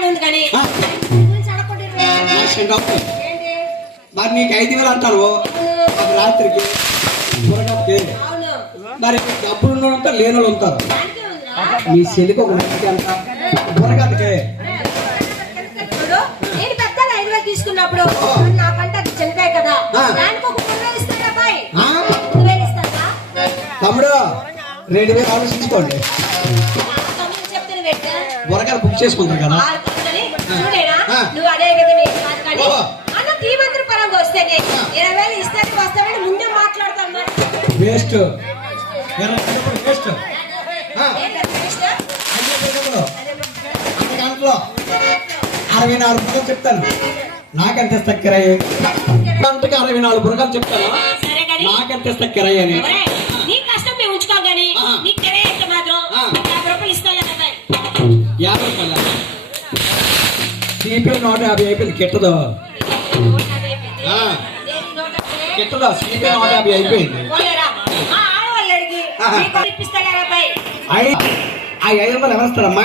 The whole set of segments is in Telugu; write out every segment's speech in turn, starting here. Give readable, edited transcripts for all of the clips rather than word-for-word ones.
బాగానే ఉంది కానీ మరి నీకు 5,000 అంటారు రాత్రికి మరి డబ్బులు ఉన్నంతా లేని వాళ్ళు ఉంటారు. మీ చెల్లికి ఒక నెలకి అంత బుర్రగతకే నేను పెద్దగా 5,000 తీసుకున్నప్పుడు నాకంటే అది చిన్నదే కదా, దానికి ఒక 3,000 ఇస్తారా బాయ్? 3,000 ఇస్తారా తమ్ముడు? 2,000 ఆలోచించుకోండి. బుర్రగారు బుక్ చేసుకుంటారు కదా. నువ్వు అదే కదా కానీ అన్న తీవంతర పరంగా వస్తే 20,000 ఇస్తానికి వస్తామని ముందే మాట్లాడతాను. వేస్ట్ వేస్ట్ 64 బుర్రలు చెప్తాను. నాకంత ఇస్తా కిరాయి. గంటకి 64 బుర్రలు చెప్తాను. నాకంత ఇస్తా కిరాయి అని. నీ కష్టం మేము ఉంచుకోగాని నీ కిరాయి అయితే మాత్రం 50 రూపాయలు ఇస్తాను కదా. 50 రూపాయలు సిపిఎం 150 అయిపోయింది. కిట్టదు కిట్టదు. సిపిఎం 150 అయిపోయింది. 5 రూపాయలు ఎవరిస్తారమ్మా?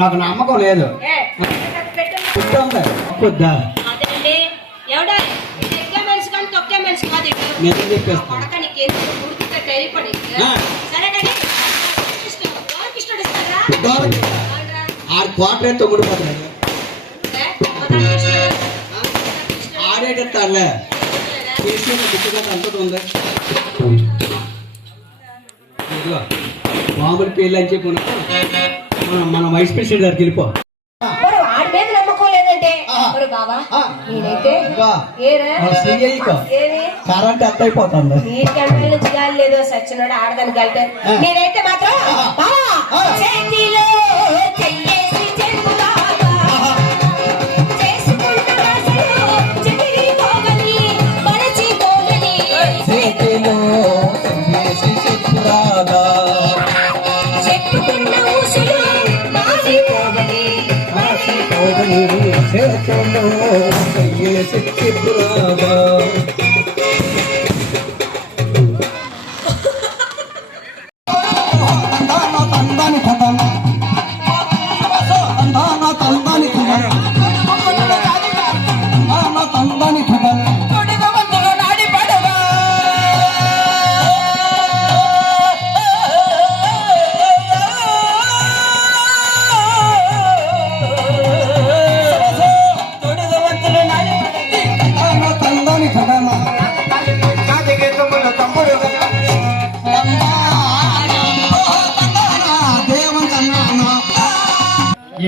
నాకు నమ్మకం లేదు. నేను చెప్పేస్తాను. క్వార్టర్ 9 పోతున్నాడు. ఆడేటెత్తాలే అంతటి ఉంది. మామూలు పెళ్ళి అని చెప్పి మన వైస్ ప్రెసిడెంట్ గారికి వెళ్ళిపో. కరెంట్ ఎంత అయిపోతుంది. లేదు సచ్చినోడు ఆడదాన్ని కలిపే. నేనైతే మాత్రం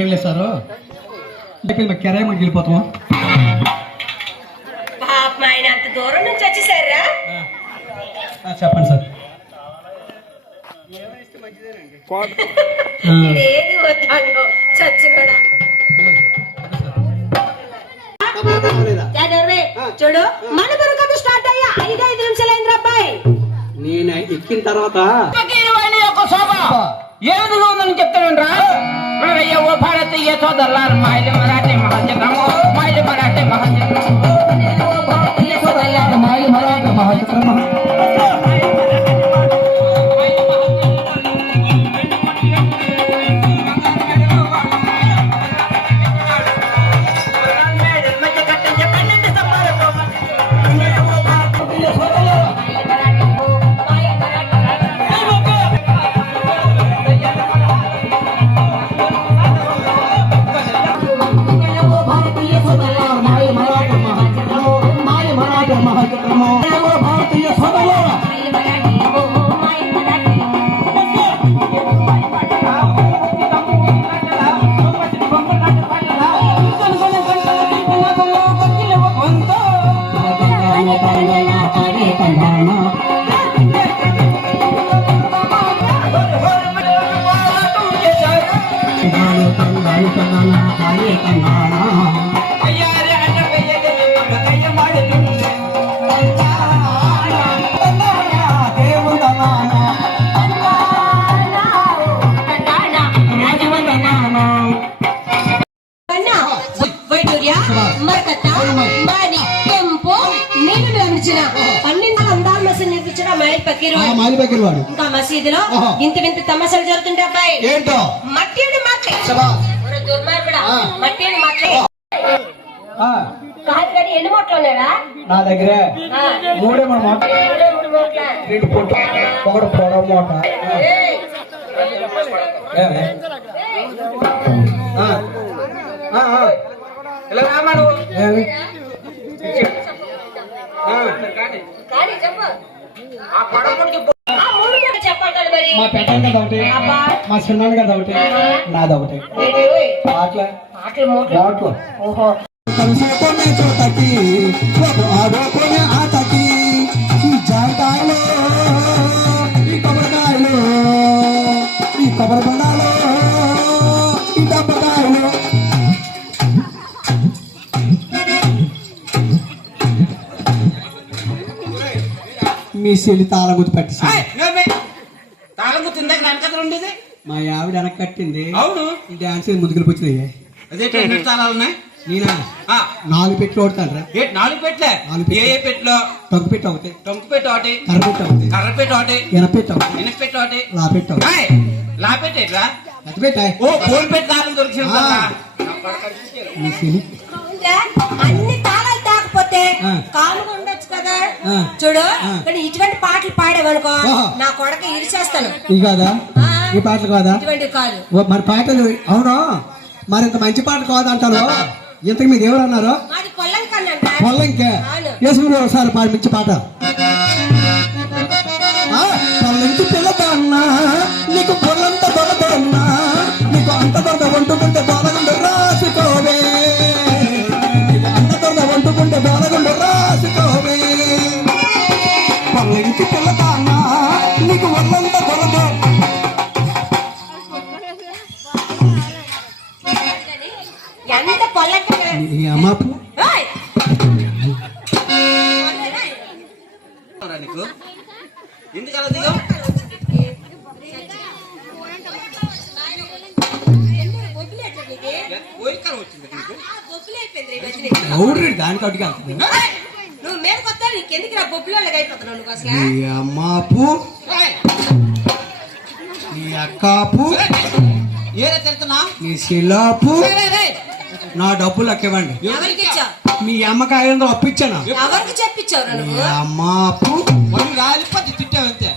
ఏం లేదు సార్. కిరాయి మాకు వెళ్ళిపోతామా? ఆయన అంత దూరం నుంచి వచ్చేసారా? చెప్పండి సార్. ఏది వద్దాను చచ్చినోడా. చూడు మన బుర్రకథ స్టార్ట్ అయ్యా 5 నిమిషాలు అయింది అబ్బాయి. నేను ఎక్కిన తర్వాత ఏ విధంగా ఉందని చెప్తానంట్రా. ఓ భారతీయ సోదరులారు మాయలు మరాఠీ మహాచక్రము మాయలు మరాఠీ మహాచక్రము భారతీయ సోదరులారు మాయలు మరాఠీ మహాచక్రము భారతీయ సోదరులారు వాడు. మాలి దగ్గర వాడు ఇంకా మసీదులో ఆహా. ఇంత వింత తమాషాలు జరుగుతుంటే అబ్బాయి ఏంటో మట్టి అని మాట్లే శభాష్. దుర్మార్గుడా ఆ. మట్టి అని మాట్లే ఆ, కాదు కానీ ఎన్ని మొట్లు ఉన్నాడా నా దగ్గర మూడే మన మాట రెండు పొట్టు ఒకటి పొడవు మూట ఏమే? ఆ, ఆ, ఆ. ఇలా రామా నువ్వు ఏమి? ఆ, కానీ కానీ చెప్పు ఆ పడముడికి ఆ మూడు కూడా చెప్పాలి కదా మరి మా పెట్టాను కదా ఒకటి అబ్బా. మా చిన్నాను కదా ఒకటి నాది ఒకటి ఏంటి ఓయ్? అట్లా ఆటలు మూటలు బాట్లు ఓహో కలుసుకునే చోటకి ఆడుకునే ఆటకి ఈ జాంకాయలు ఈ కొబ్బరికాయలు ఈ కొబ్బరి బండాలు ఈ దెబ్బకాయలు మీ చెల్లి తాళగుద్దు పట్టి తాళం గుర్తుందా వెనకథలు ఉండేది మా ఆవిడ వెనక కట్టింది అవును ఈ డాన్స్ ముదుగులు వచ్చినాయి అదే ఎన్ని తాళాలు ఉన్నాయి నేనా ఆ, 4 పెట్లు ఓడతాను రా ఏంటి 4 పెట్టలే నాలుగు పెట్టె. ఏ పెట్లో తొగ్గు పెట్టి ఒకటి టొంకు పెట్టి ఒకటి కర్ర పెట్టి ఒకటి కర్ర పెట్టి ఒకటి ఎనపెట్టి ఒకటి వెనక పెట్టి ఒకటి లా పెట్టి ఒకటి ఏయ్, లా పెట్టేట్రా ఎంత పెట్టాయి ఓ ఫోన్ పెట్టి తాళం దొరికింది ఆ. మీ చెల్లి అవునురా, అన్ని తాళాలు తాకపోతే ఆ. కాముగా ఉండొచ్చు కదా ఆ. చూడు ఆ. కానీ ఇటువంటి పాటలు పాడేవనుకో ఆహా. నా కొడక ఇరిచేస్తాను ఈ కాదా ఆ. ఈ పాటలు కాదా ఇటువంటి కాదు ఓ, మరి పాటలు అవును మరి ఇంత మంచి పాట కాదంటారు ఇంతకు మీరు ఎవరు అన్నారు మాది పొల్లం కన్నా పొల్లంకే అవును. వేసుకుని ఒకసారి పాడి మంచి పాట ఆ, పొల్లంకి పిల్లదన్నా నీకు పొల్లంత దొరదన్నా నీకు అంత దొరద వంటుకుంటే బాలగుండు రాసుకోవే నీకు అంత దొరద వంటుకుంటే బాలగుండు రాసుకోవే పొల్లంకి పిల్లదన్నా నీకు ఒళ్ళంత దొరద ఎంత పొల్లం ఈ అమ్మాపు నీకు ఎందుకు అలా దిగో కోరికలు వచ్చింది నీకు అవును దానికి అడిగా నువ్వు మేము కొత్త నీకెందుకు నా బొబ్బులో అయిపోతున్నావు నువ్వు అసలు నీ అమ్మాపు ఏయ్, నీ అక్కాపు ఏరే తిడుతున్నా నీ శిలాపు నా డబ్బులు లెక్కివ్వండి ఎవరికి ఇచ్చావు మీ అమ్మకాయలు అప్పించాను ఎవరికి చెప్పించావు నీ నువ్వు అమ్మాపు వాళ్ళు రాలిపోతే తిట్టావు అంతే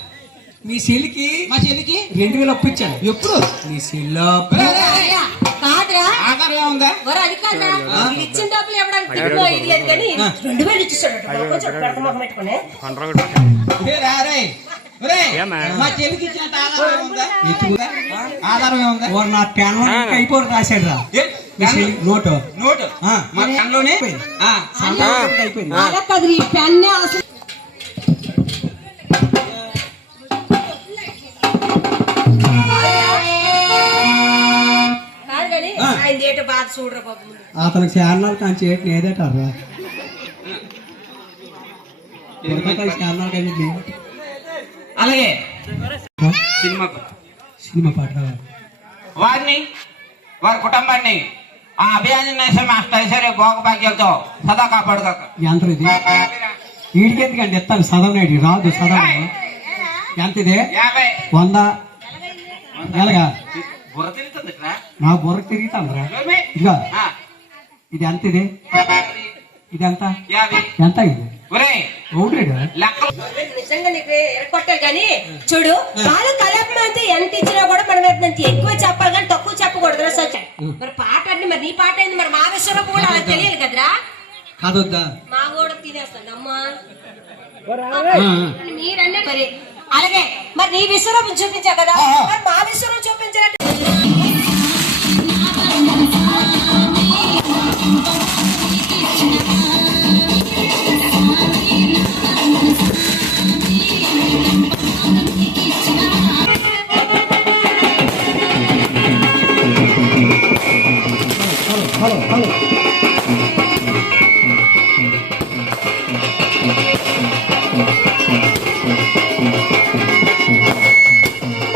మీ చెల్లికి మా చెల్లికి 2000 అప్పించాను ఎప్పుడు నీ శిలాపు అయ్యా, కాదురా ఆధారం ఏముందా వర అది కాదా నీకు ఇచ్చిన డబ్బులు ఇవ్వడానికి తిరుగులో ఇది లేదు కానీ 2000 ఇచ్చేసాడు కొంచెం పెడత మొహం పెట్టుకుని మా చెల్లికి ఇచ్చిన ఆధారం ఏముందా ఎత్తుకురా. ఆధారం ఏముందా వాడు నా పెన్ అయిపోయి రాశాడు రా ఏ, మీ చెల్లి నోటు నోటు ఆ. మా కళ్ళలోనే ఆ, అయిపోయింది అలా కాదు ఈ పెన్నే అసలు కాదు కానీ ఆయన ఏటో బాధ చూడరా బాబు అతనికి చార్నాలు కాంచి ఏటి ఏదేటారా చార్నాలు కానీ అలాగే సినిమాకు సినిమా పాట రావాలి వారిని వారి కుటుంబాన్ని ఆ అభియాన్య మాస్టర్ ఐశ్వర్య భోగభాగ్యాలతో సదా కాపాడుగాక యంత్రం ఇది వీడికి ఎందుకండి ఎత్తాను సదవనేటి రాదు సదవ ఎంత ఇది 50 100 ఎలాగా బుర్ర తిరుగుతుంది ఇక్కడ. నా బుర్ర తిరుగుతాను రా ఏమి? ఇదిగో ఆ, ఇది ఎంత ఇది ఇది ఎంత 50. ఎంత ఇది ఒరేయ్, ఒకటి లెక్కలు నిజంగా నీకు ఎరకొట్టారు కానీ చూడు వాళ్ళు కలపమ అంటే ఎంత ఇచ్చినా కూడా మనం ఎంత ఎక్కువ చెప్పాలి కానీ తక్కువ చెప్పకూడదు సచ్చాయి మరి పాట అంటే మరి నీ పాట అయింది మరి మా విశ్వరూపం కూడా అలా తెలియాలి కదరా కాదొద్దా మా కూడా తినేస్తాను అమ్మా మీరన్నీ మరి అలాగే మరి నీ విశ్వరూపం చూపించా కదా మరి మా విశ్వరూపం చూపించినట్టు హలో హలో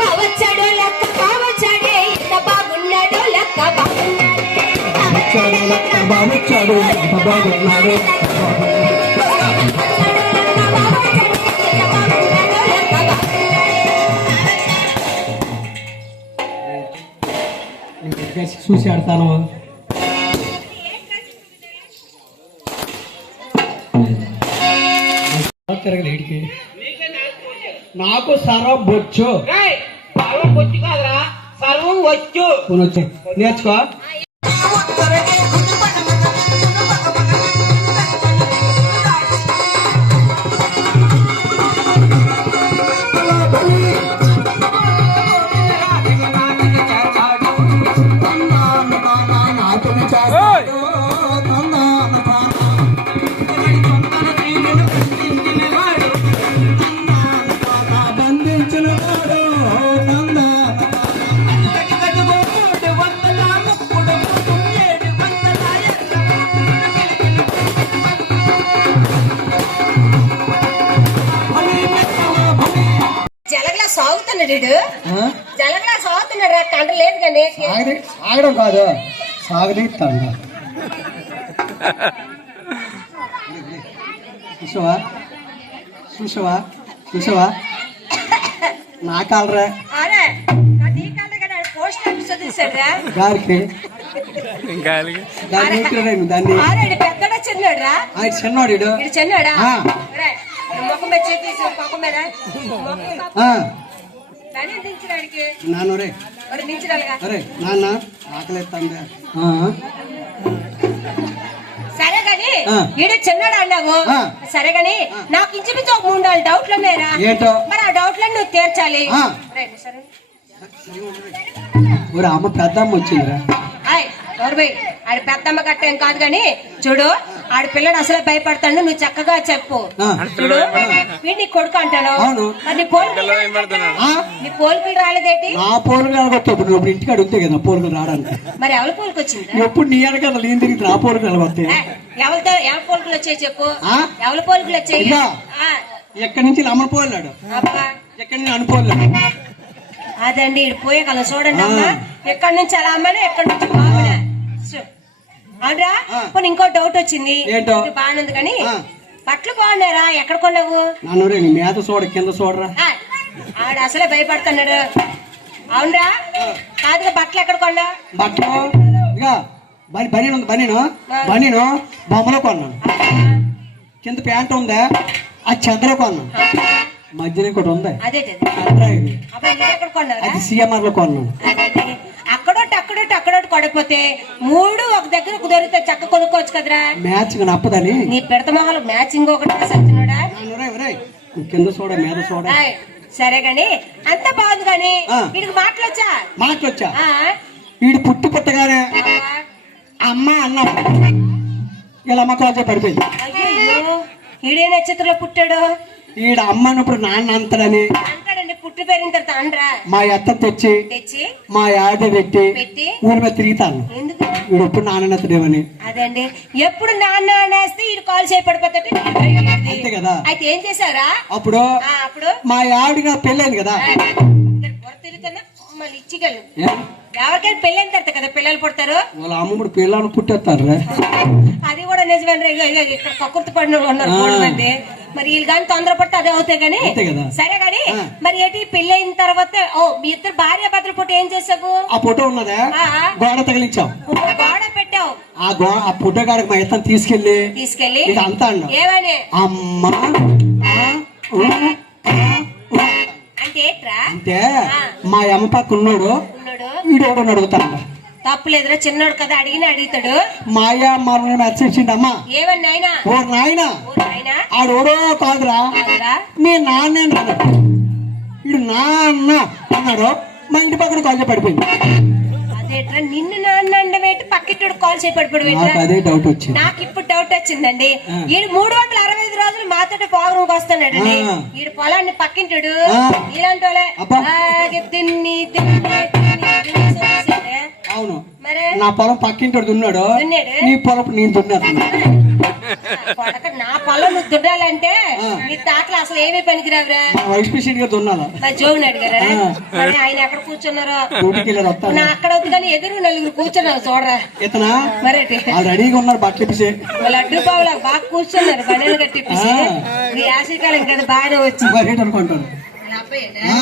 బావచ్చాడో లెక్క బావచ్చాడే ఇంత బాగున్నాడో లెక్క బాగున్నాడే బాబుచ్చాడు బాగున్నాడు బావచ్చాడో లెక్క బాగున్నాడో లెక్క బాగున్నాడో లెక్క బాగున్నాడే చూసి ఆడతాను. తిరగలేడికి నాకు సర్వం బొచ్చు సర్వం వచ్చు కాదురా, సర్వం వచ్చు. వచ్చి నేర్చుకో. జలగలా సాగుతున్నాడు జలగలా సాగుతున్నాడు కంట లేదు కానీ సాగడం కాదు సాగదీస్తాడు. చూసావా చూసావా చూసావా నా కాలరా అరే నీ కాళ్ళ కదా పోస్ట్ ఆఫీస్ వదిలేసాడురా గారికి దాన్ని అరే పెద్దడా చిన్నాడు రా ఆయన చిన్నవాడు ఇది చిన్నాడా ఆ. ముఖం మీద చేసి ముఖం మీద కానీ దించడానికి నాన్న రే మరి దించడాలిగా అరే నాన్న ఆకలిస్తాందా సరే గాని ఆ. ఈడు చిన్నాడు అన్నావు ఆ. సరే గాని నాకు ఇంచుమించు ఒక 3-4 డౌట్లు ఉన్నాయిరా ఏంటో మరి ఆ డౌట్లను నువ్వు తీర్చాలి ఆ. రైట్ సరే ఊరు అమ్మ పెద్దమ్మ వచ్చిందిరా. హాయ్ గౌరవయ్య ఆడి పెద్దమ్మ గట్టేం కాదు గాని చూడు ఆడి పిల్లడు అసలే భయపడతాడు నువ్వు చక్కగా చెప్పు ఆ. చూడు వీడిని కొడుకు అంటాను అవును. మరి నీ పోలికలు ఆ? నీ పోలికలు రాలేదేటి నా పోలుగా ఇప్పుడు నువ్వు ఇంటికాడ వస్తే కదా పోలుగా రావడానికి మరి ఎవరి పోలికి వచ్చింది ఎప్పుడు నీ వెనక నేను తిరిగి నా పోలుగా వస్తాయి. ఎవరితో ఎవరి పోలికలు వచ్చాయి చెప్పు ఆ? ఎవరి పోలికలు వచ్చాయి ఇలా. ఆ, ఎక్కడి నుంచి అమ్మ పోలాడు అబ్బా ఎక్కడి నుంచి అనుకోలేడు. అదండి ఇటు పోయే కల చూడండి అమ్మా ఆ. ఎక్కడి నుంచి అలా అమ్మనే ఎక్కడి నుంచి బాగున్నా అవునరా ఆ. ఇప్పుడు ఇంకో డౌట్ వచ్చింది ఏంటో? ఇది బాగుంది కానీ ఆ. బట్టలు బాగున్నారా ఎక్కడ కొన్నావు నాన్నరే నీ మేత చూడ కింద చూడరా. ఆ, ఆవిడ అసలే భయపడుతున్నాడు అవునరా కాదుగా బట్టలు ఎక్కడ కొన్నావు బట్టలు ఇక బనీను ఉంది బనీను బొమ్మలో కొన్నాను. కింద ప్యాంట్ ఉందా అది చెద్దలో కొన్నాను. మధ్యన ఇంకోటి ఉంది అదేంటి చెద్దరా ఇది. అప్పుడు ఇది ఎక్కడ కొన్నారా అది సిఎంఆర్ లో కొన్నాను. అక్కడోటి కొడకపోతే 3 ఒక దగ్గర కుదిరితే చక్క కొనుక్కోవచ్చు కదరా మ్యాచ్ నప్పదని నీ పెడత మొగలు మ్యాచింగ్ ఒకటి సచ్చినోడా కింద చూడ మీద చూడ ఆయ్, సరే గాని అంత బాగుంది గాని ఆ. వీడికి మాటలొచ్చా మాట్లాడొచ్చా ఆ, వీడు పుట్టగానే అమ్మా, అమ్మ అన్నాడు ఇలా అమ్మ కాల్చే పడిపోయింది. అయ్యో ఈడే నక్షత్రంలో పుట్టాడు ఈడ అమ్మ అన్నప్పుడు నాన్న అంతడని అంటాడండి పుట్టి పెరిగిన తర్వాత అండ్రా మా అత్త తెచ్చి తెచ్చి మా ఆడ పెట్టి పెట్టి ఊరి మీద తిరుగుతాను. ఎందుకు వీడు ఎప్పుడు నాన్న ఎత్తడేమని. అదండి ఎప్పుడు నాన్న అనేస్తే ఈడు కాల్ చేయబడిపోతాడు అంతే కదా. అయితే ఏం చేశారా అప్పుడు అప్పుడు మా ఆవిడ నాకు పెళ్ళైంది కదా. పొర తిరుగుతున్నా మళ్ళీ ఇచ్చిగలు ఏ? ఎవరికైనా పెళ్ళైన తర్వాత కదా పిల్లలు పుడతారు వాళ్ళ అమ్మమ్మడు పిల్లలు పుట్టేస్తారు. అది కూడా నిజమే ఇక్కడ కక్కుర్తి పడిన వాళ్ళు ఉన్నారు మూడు మంది మరి వీళ్ళు కానీ తొందరపడితే అదే అవుతాయి కానీ అంతే కదా. సరే కానీ ఆ. మరి ఏంటి పెళ్లి అయిన తర్వాత ఓ మీ ఇద్దరు భార్య భర్తలు పుట్టి ఏం చేసావు ఆ ఫోటో ఉన్నదా ఆ. గోడ తగిలించాం. గోడ పెట్టావు ఆ ఫోటో కాడకి మా ఇతను తీసుకెళ్లి తీసుకెళ్లి ఇది అంతా అన్నా ఏమని అమ్మ అంటే ఏంట్రా అంటే ఆ. మా అమ్మ పక్క ఉన్నాడు ఉన్నాడు వీడు ఎవడో అడుగుతాడు. తప్పులేదురా చిన్నోడు కదా అడుగుతాడు మాయా మరణ మెచ్చిండమ్మా ఏమని నాయనా ఓ నాయన నాయనా ఆడోడో కాదురా మీ నాన్నే అన్నాడు. వీడు నాన్న అన్నాడు. మా ఇంటి పక్కన కాల్ పడిపోయింది. అదేట్రా నిన్ను నాన్న అండమేంటి పక్కింటి కాల్ చేయబడిపోయి నాకు అదే డౌట్ వచ్చింది. నాకు ఇప్పుడు డౌట్ వచ్చిందండి ఆ. ఈడు 365 రోజులు మాతోటి ప్రోగ్రాంకి వస్తున్నాడండి ఆ. ఈడు పొలాన్ని పక్కింటాడు ఆ. ఇలాంటి వాళ్ళే అబ్బా. అలాగే తిన్ని చూసేదే. అవును మరి నా పొలం పక్కింటి ఉన్నాడు. దున్నాడు. నీ పొలం నేను దున్నేస్తున్నా. కొడక నా పొలం నువ్వు దుడ్డాలంటే ఆ. నీ తాతలు అసలు ఏమీ పనికిరావురా మా వైస్ ప్రెసిడెంట్ గా దున్నాలా మా జోగుని అడిగారా ఆ. మరి ఆయన ఎక్కడ కూర్చున్నారో డ్యూటీకి వెళ్ళి వస్తాను. నా అక్కడ వద్దు కానీ ఎదురు 4 కూర్చున్నారు చూడరా ఇతనా మరేటి వాళ్ళు రెడీగా ఉన్నారు బట్టలు ఇప్పిసి. లడ్డు బాబులా బాగా కూర్చున్నారు బనీలు కట్టిప్పేసి ఆ. ఈ యాసకాలం కదా బాగానే వచ్చింది మరి అనుకుంటారు. వాళ్ళ అబ్బాయి ఆ.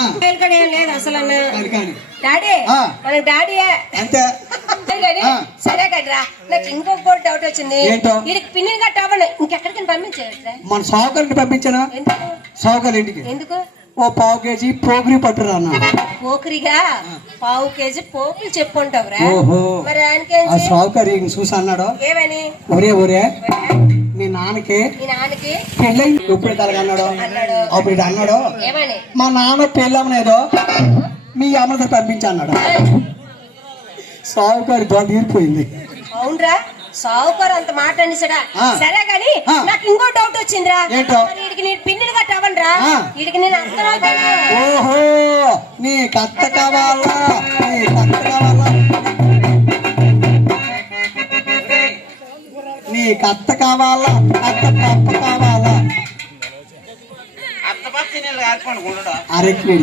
ఏం లేదు అసలు కానీ కానీ డాడీ ఆ. మనకి డాడీయే అంతే కానీ ఆ. సరే కదరా నాకు ఇంకొక డౌట్ వచ్చింది ఏంటో? వీడికి పిన్నిని గట్ట అవ్వండి ఇంకెక్కడికి పంపించే మన సావుకారిని పంపించానా ఎందుకు సావుకారి ఇంటికి ఎందుకు ఓ 1/2 కేజీ పోగిరి పట్టురా అన్న పోకరిగా 1/2 కేజీ పోపులు చెప్పుంటావురా ఓహో మరి ఆయనకేం ఆ సావుకారి చూసి అన్నాడు ఏమని ఒరే ఒరే మీ నాన్నకి మీ నాన్నకి పెళ్ళి ఎప్పుడు తలగన్నాడు అన్నాడు అప్పుడు ఇటు అన్నాడు ఏమని మా నాన్న పెళ్ళమ్మనేదో మీ అమ్మతో పంపించి అన్నాడు సావుకారి దొర తీరిపోయింది అవునరా సావుకారు అంత మాట అనేసాడా ఆ. సరే గాని ఆ. నాకు ఇంకో డౌట్ వచ్చిందిరా ఏంటో? మరి వీడికి నేను పిన్నులు గట్ట అవ్వనురా ఆ. వీడికి నేను అత్తరావుతాను ఓహో నీ కత్త కావాలా నీ కత్త కావాలా నీ కత్త కావాలా కత్త కప్ప కావాలా అరెక్కి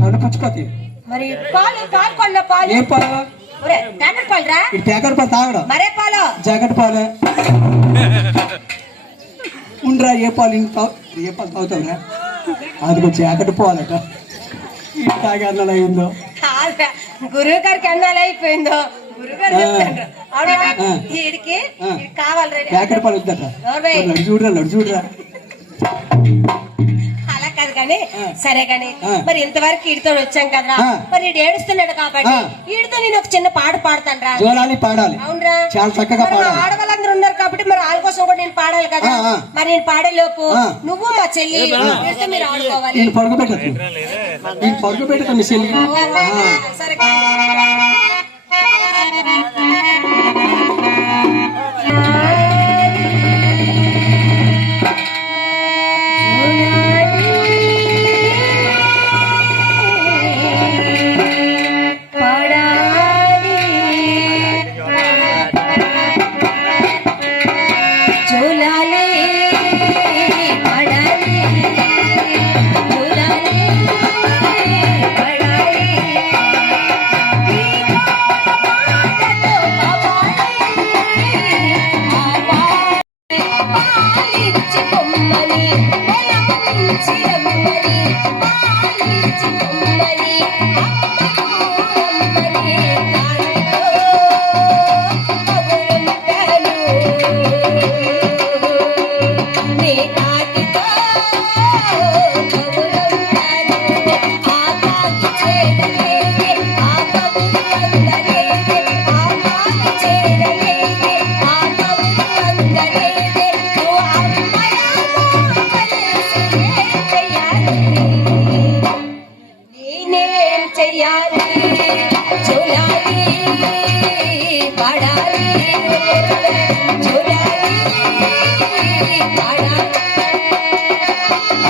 పండు పుచ్చుకోతి మరి పాలు పాలు కొన్న పాలు ఏం పాలు ఒరే ప్యాకెట్ పాలు రా ఇది ప్యాకెట్ పాలు తాగడం మరే పాలు జాకెట్ పాలు ఉండరా ఏ పాలు ఏ పాలు తాగుతావురా అది జాకెట్ పాలట ఇది తాగన్న అయిందో గురువు గారికి అన్నాలు అయిపోయిందో గురువు గారు చెప్తాడు అవునా వీడికి కావాలి ప్యాకెట్ పాలు వద్దట లడ్డు చూడరా లడ్డు చూడరా అలా కాదు కానీ సరే గాని ఆ. మరి ఇంతవరకు ఈడితో వచ్చాం కదరా ఆ. మరి ఈడు ఏడుస్తున్నాడు కాబట్టి ఆ. ఈడితో నేను ఒక చిన్న పాట పాడతాను రా జోలాలి పాడాలి అవునరా చాలా చక్కగా మరి మా పాడాలి ఆడవాళ్ళందరూ ఉన్నారు కాబట్టి మరి వాళ్ళ కోసం కూడా నేను పాడాలి కదా ఆ. మరి నేను పాడేలోపు ఆ. నువ్వు మా చెల్లి వీళ్ళతో మీరు ఆడుకోవాలి నేను పడుకోబెట్టదు నేను పడుకోబెట్టదు మీ చెల్లి సరే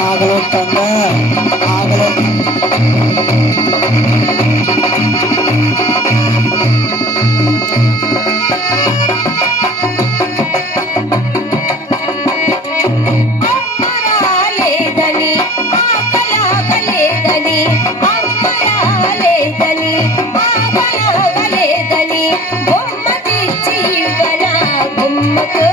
ఆగలొట్టంగా ఆగలొ లేదని ఆకలాగలేదని అమ్మరాలేదని ఆకలాగలేదని బొమ్మ తెచ్చి ఇవ్వనా బొమ్మతో